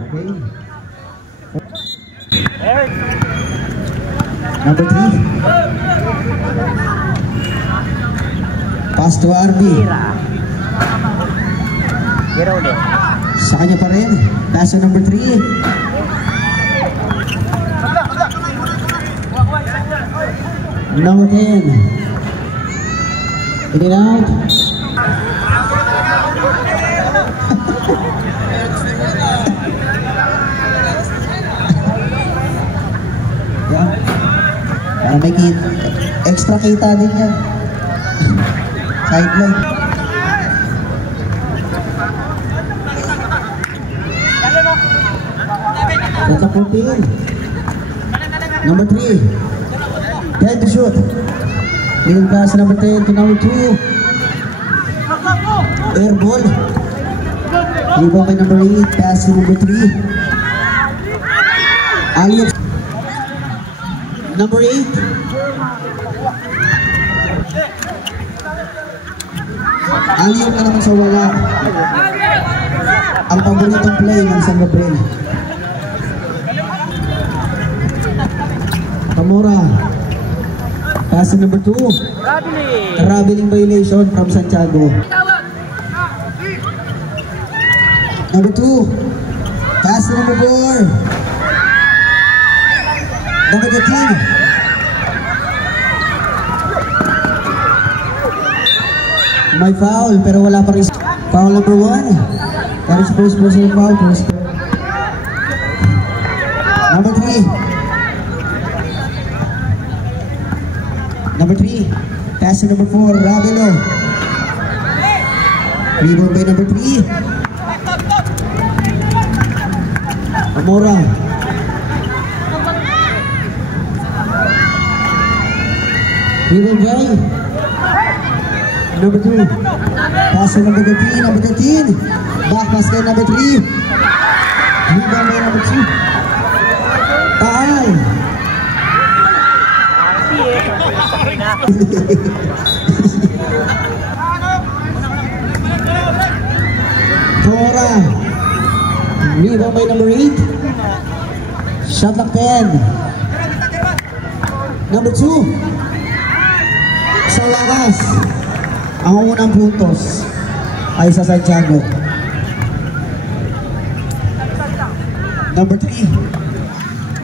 Okay. Number 3. Pass to RB. Sa kanya pa rin. Pass to number 3. Number 10. In and out. Yeah. Para may extra kita din yan. Sideline. That's a 14. Number 3. 10 to shoot. Middle pass number 10 to number 2. Air ball. Rebound by number 8. Pass to number 3. Alias. Number 8. Aliyong na naman sa wala. Ang paboritong play ng San Gabriel. Camora. Pass number 2. Traveling violation from Santiago. Number 2. Pass number 4. Number 13. May foul pero wala pa rin. Foul number 1. That is first personal foul. Number 3. Number 3. Pass to number 4. Ravelo. Rebound by number 3. Amora. Rebound by number 2. Pass to number 13. Number 13. Back pass kay number 3. Rebound by number 2. Taal. Tora. Rebound by number 8. Shot clock 10. Number 2. Sa wakas, ang unang puntos ay sa Santiago. Number 3.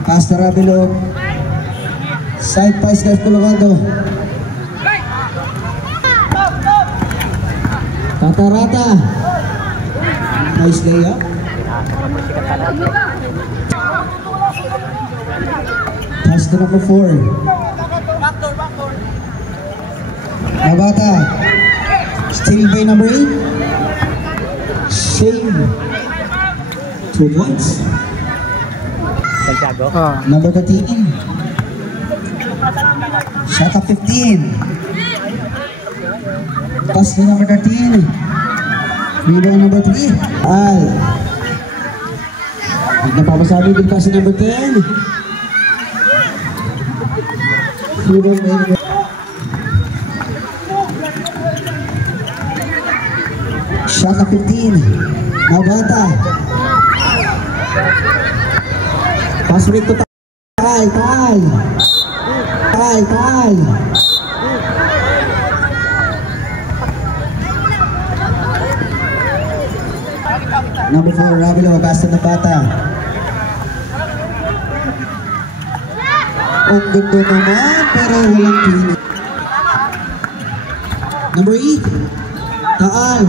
Pass to Ravelo. Side pass kay Colorado. Tatarata. Nice layup. Pass to number 4. Nabata. Still by number 8. Shane. 2 points. Santiago. Number 13. Shot up 15. Pass to number 13. Rebound number 3. Al. Napapasabi din pass number 10. Rebound number 10. Shot up 15. Nabata. Pass break to Tal. Number 4, Ravelo, pass to Nabata. Ang ganda naman, pero walang pinig. Number 8, Taal.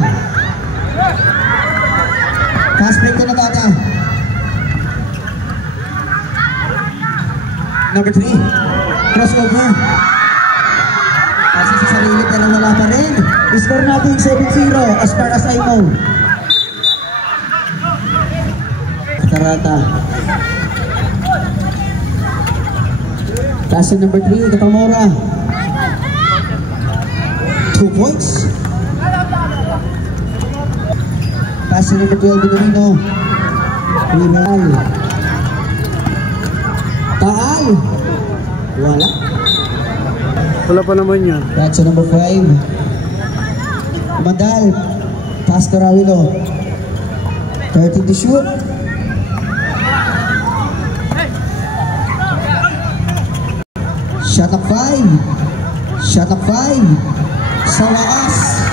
Pass break to Nabata. Number 3, crossover. Kasi sa sarili pero wala pa rin. Score natin 7-0 as far as I know. Tarata. Pass number 3, Katamora. 2 points. Pass number 12, Binamino. Rival. Taal. Wala. Wala pa naman yan. That's number 5. Madal. Pass to Ravelo. 13 to shoot. Shot clock 5. Shot clock 5. Sa wakas,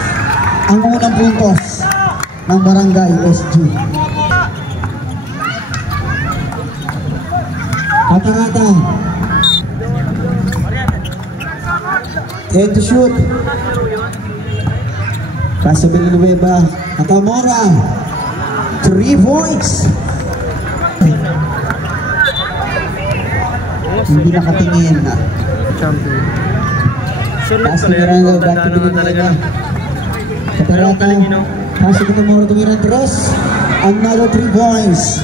ang unang puntos ng Barangay SG. Kata-kata. Head to shoot. Paso Villanueva. Katamora. 3 points. Hindi nakatingin. Champion. Paso Miranda. Back to Villanueva. Katarata. Paso Katamora. Tumira 3. Another 3 points.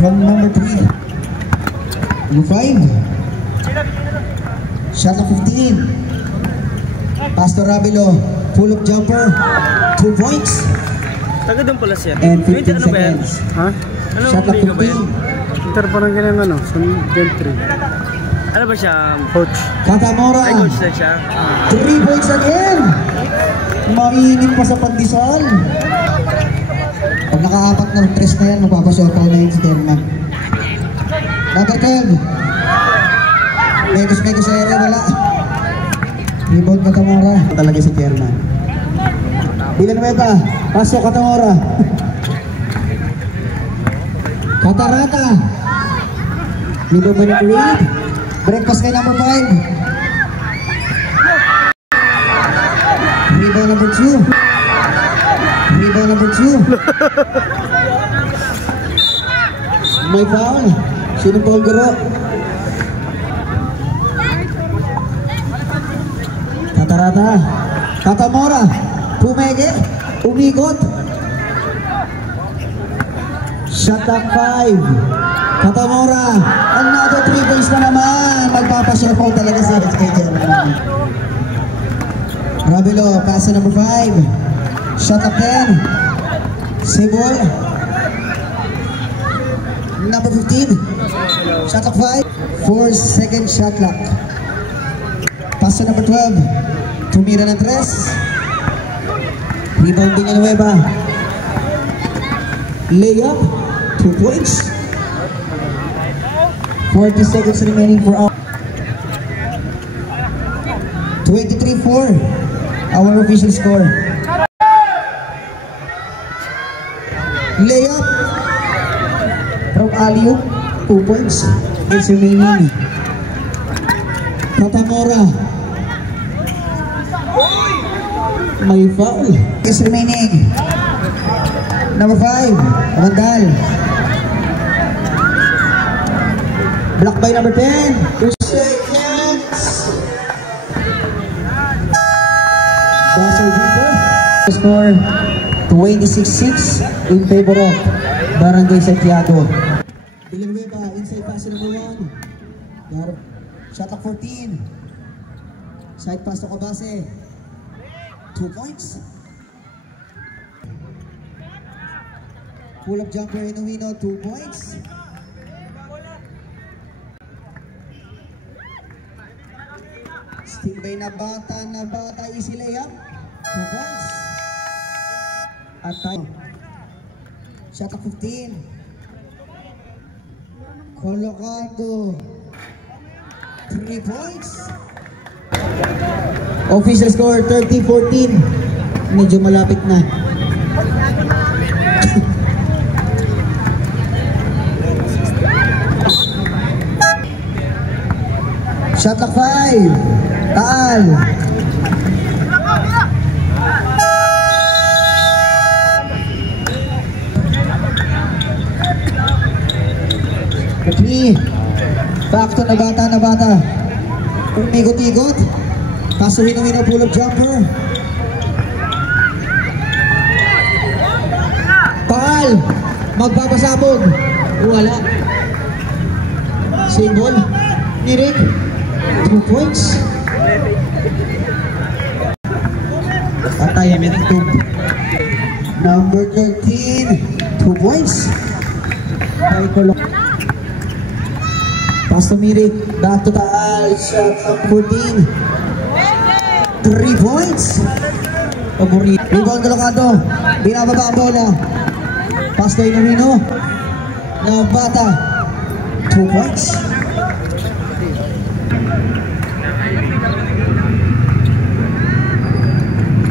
From number 3. Number 5. Shot of 15. Pastor Rabilo. Pull-up jumper. 2 points. Taga doon pala siya. And 15 Ano ba yan? seconds. Ha? Ano Shot of liga ba yan? 15. Inter parang ganyan ano, sa Gen 3. Ano ba siya? Coach. Katamora. Ay, coach na siya. 3 points again. Mainit pa sa pandisol. Pag naka-apat na 3 na yan, magpapasopaw na yun si Terman. Number 12. Megos sa area, wala. Rebound Katamora. Talaga si Terman. Villanueva. Pasok Katamora. Katarata. Rebound by number 8. Breakfast kay number 5. Rebound number 2. Rebound number 2. May foul. Sino foul garo? Katarata. Katamora. Pumege. Umikot. Shot up 5. Katamora. Another 3 points na naman. Magpapashare foul talaga si HKJ. Rabilo. Pass number 5. Shot up 10. Sibol. Number 15. Shot clock 5. 4-second shot clock. Pass number 12. Tumira ng 3. Rebound Villanueva. Layup. 2 points. 40 seconds remaining for our 23-4. Our official score. Layup from Aliu, 2 points. It's remaining. Katamora. May foul. It's remaining. Number 5, Vandal. Block by number 10. 2 seconds. Buzzer beater. Score 26-6 in favor of Barangay Santiago. Villanueva, inside pass number 1. Shot clock 14. Side pass to Cabase. 2 points. Pull-up jumper Inuino, 2 points. Stingbay na bata, easy layup, 2 points. At time. Shot clock 15. Colocado. 3 points. Official score 30-14. Medyo malapit na. Shot clock 5. Taal. Fakto na bata. Umigot-igot. Kaso Inuino pull-up jumper. Paal. Magpapasabog. Wala. Symbol. Nirik. 2 points. Patay ang Mirik. Number 13. 2 points. Pass to Mirik. Back to Taal. Shot up 14. 3 points. Rebound Colocado. Binababa ang bola. Pass to Inuino. Na bata. 2 points.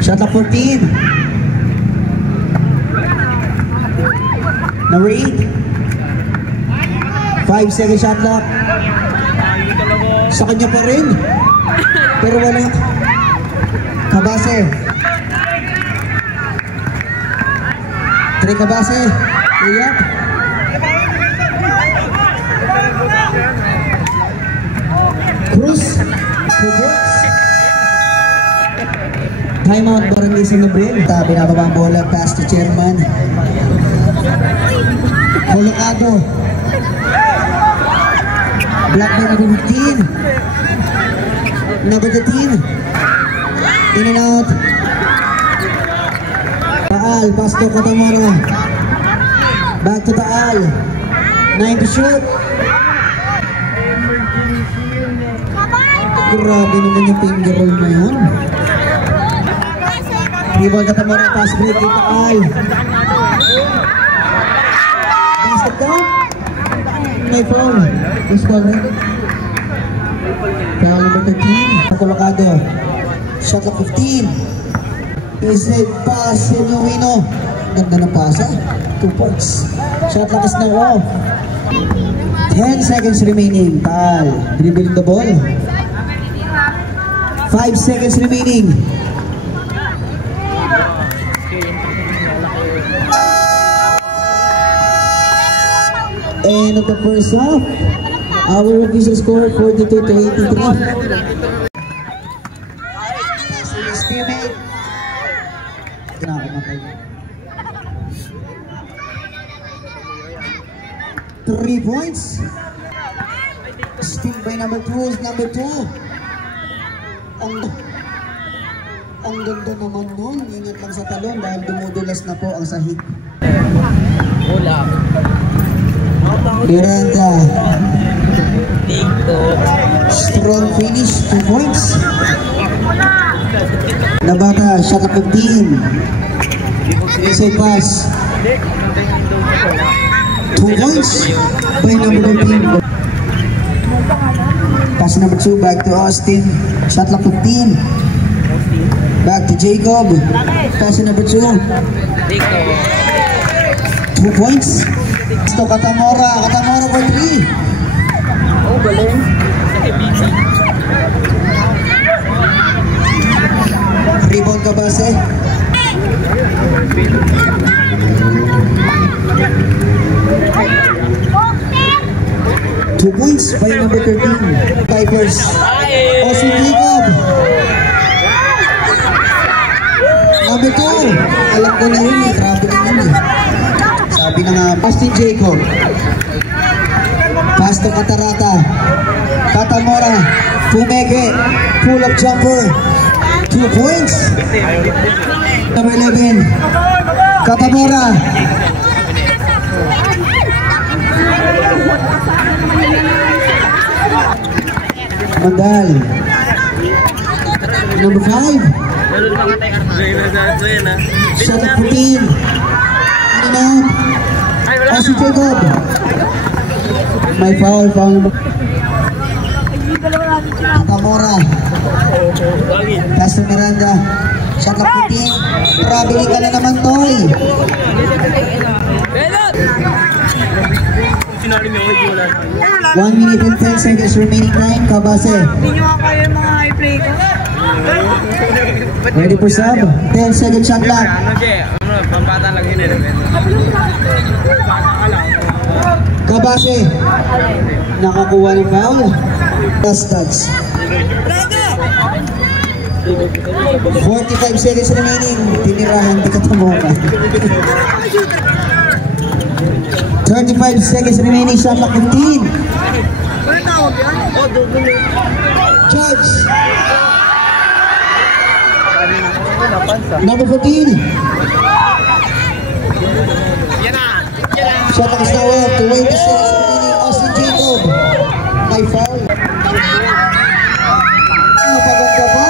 Shot clock 14. Number 8. 5-second shot clock. Sa kanya pa rin. Pero wala. Kabase. Trey Kabase. Iyak. Cruz. Kubots. Timeout Barangay San Gabriel. Binababa ang bola. Pass to chairman. Colocado. Black man number 15. Number 13. In and out. Taal. Pass to Katamora. Back to Taal. 9 to shoot. Grabe naman yung finger roll na yun. Rebound Katamora. Pass break kay Taal. Pass it down. May foul. This ball rin. Foul number 13. Colocado. Shot clock 15. Is it pass in Uwino? Ganda ng pasa. 2 points. Shot clock is now off. 10 seconds remaining. Tal. Dribbling the ball. 5 seconds remaining. End of the first half. Our official score 42-83. Teammate. 3 points. Steal by number 2 is number 2. Ang ganda naman nun. Ingat lang sa talon dahil dumudulas na po ang sahig. Miranda. Strong finish, 2 points. Nabata, shot at 15. Inside pass. 2 points by number 15. Pass number 2 back to Austin. Shot clock 15. Back to Jacob. Pass number 2. 2 points. To Katamora. Katamora for 3. Oh, galing. Rebound Kabase. Two points by number 13. Pipers. Austin Jacob. Number 2. Alam ko na yun eh. Grabe na yun eh. Sabi na nga, Austin Jacob. Pass to Katarata. Katamora. Pumeke. Pull-up jumper. 2 points. Number 11. Katamora. Mandal. Number 5. Shot at 14. In and out. Austin Jacob. May foul number. Katamora. Pass to Miranda. Shot at 14. Traveling ka na naman, Toy. 1 minute and 10 seconds remaining time. Kabase. Hindi nyo kaya yung mga high play ko. Ready for sub? 10 second shot clock. Pampata lang yun eh. Kabase. Nakakuha ng foul. Last touch. 45 seconds remaining. Tinirahan di Katamora. 35 seconds remaining. Shot clock 15. Charge. Number 14. Shot clock is now up. 20 seconds remaining. Austin Jacob. May foul. Napaganda pa.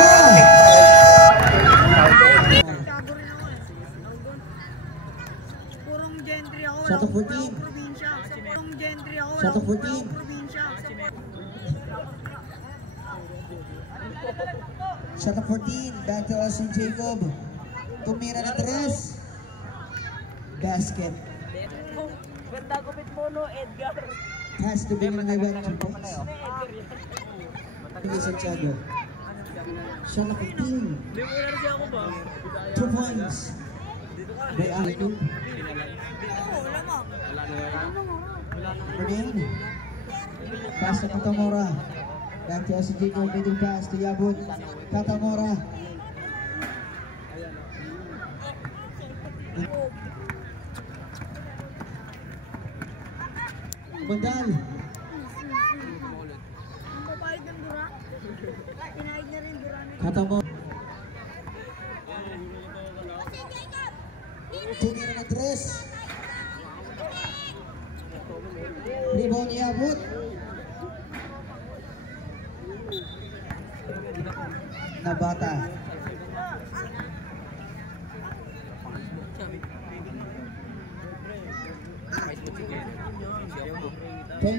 Purong gentry ako. Shot clock 14. Purong gentry ako. Shot clock 14. Shot of 14. Back to Austin Jacob. Tumira na 3. Basket. Ganda gupit mo no, Edgar. Pass to Villanueva. 2 points. Edgar yan. Santiago. Shot of 15. Hindi mo na siya ako ba? 2 points. By Aldo. Wala mo. Remain. Pass to Katamora. Back to Austin Jacob. Middle pass to Yabut. Katamora. Bandal. Ang babayad ng dura. Tinahid na rin dura na. Katamora. Tumira na 3. Rebound Yabut. Nabata.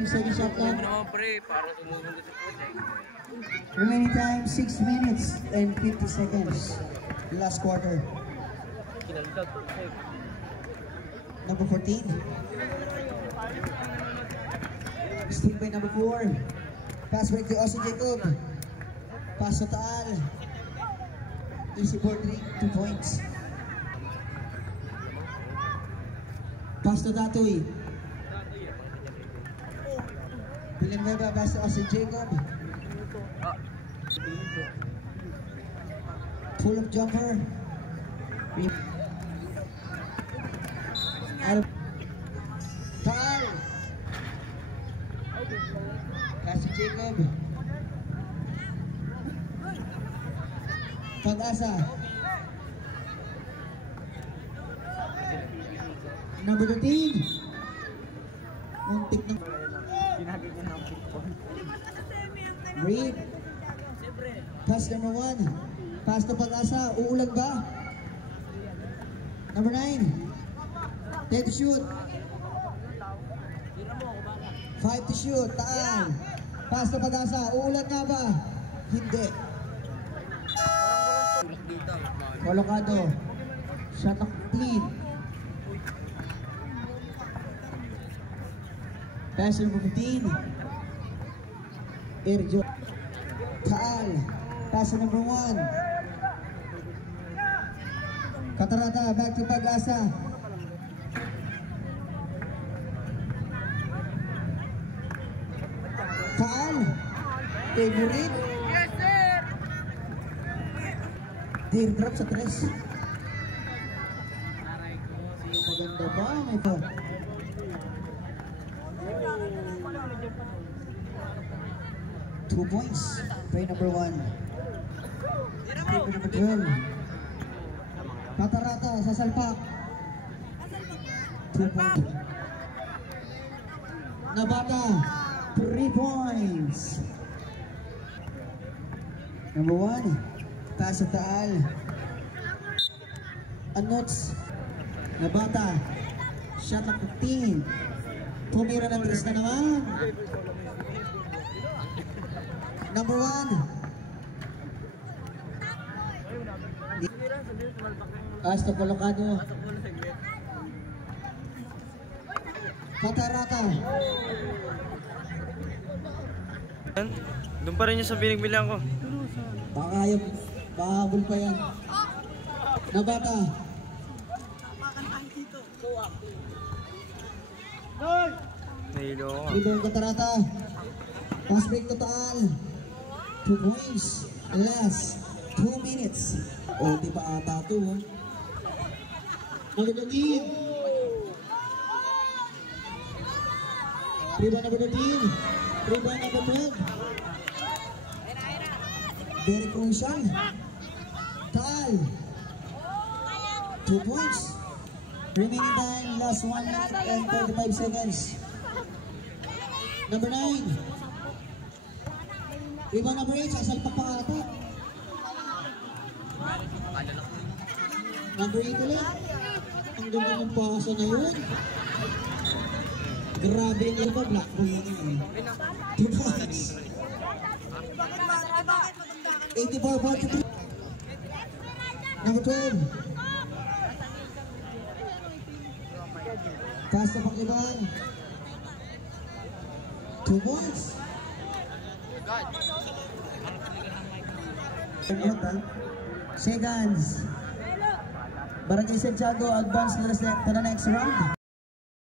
Second shot clock. Remaining time 6 minutes and 50 seconds. Last quarter. Number 14. Still by number 4. Pass break to Austin Jacob. Pass to Taal. Easy for 3. 2 points. Pass to Tatoy. Villanueva pass to Austin Jacob. Pull up jumper. Taal. Pass to Jacob. Pag-asa. Number 13. Muntik ng Reed. Pass number 1. Pass to Pag-asa. Uulan ba? Number 9. 10 to shoot. 5 to shoot. Taal. Pass to Pag-asa. Uulan nga ba? Hindi. Colocado. Shot of 15. Pass number 15. Erjo. Taal. Pass number 1. Katarata. Back to Pag-asa. Taal. Favorite. Yes, sir! Teardrop sa 3. Maganda ba? Ito. Two points. Play number 1. Play number 12. Katarata sa salpak. 2 points. Nabata. 3 points. Number 1. Pass sa Taal. Anots. Nabata. Shot of 15. Tumira ng 3 na naman. Number 1. Pass to Colocado. Katarata. Doon pa rin yung sa binigbilang ko. Baka yung mahabol pa yan. Nabata. Nahilo ko. Libong Katarata. Pass break to Taal. 2 points. Last 2 minutes. O, di pa ata ito. Number 13. Rebound number 13. Rebound number 12. Very crucial. Taal. 2 points. Remaining time, last 1 minute and 35 seconds. Number 9. Rebound number 8, sasalpak pa ata. Number 8 ulit. Ang ganda ng pasa na yun. Grabe yung iba, black ball lang yun. 2 points. 84-43. Number 12. Pass na Pag-ibang. 2 points. Seconds. Barangay Santiago advance to the next round.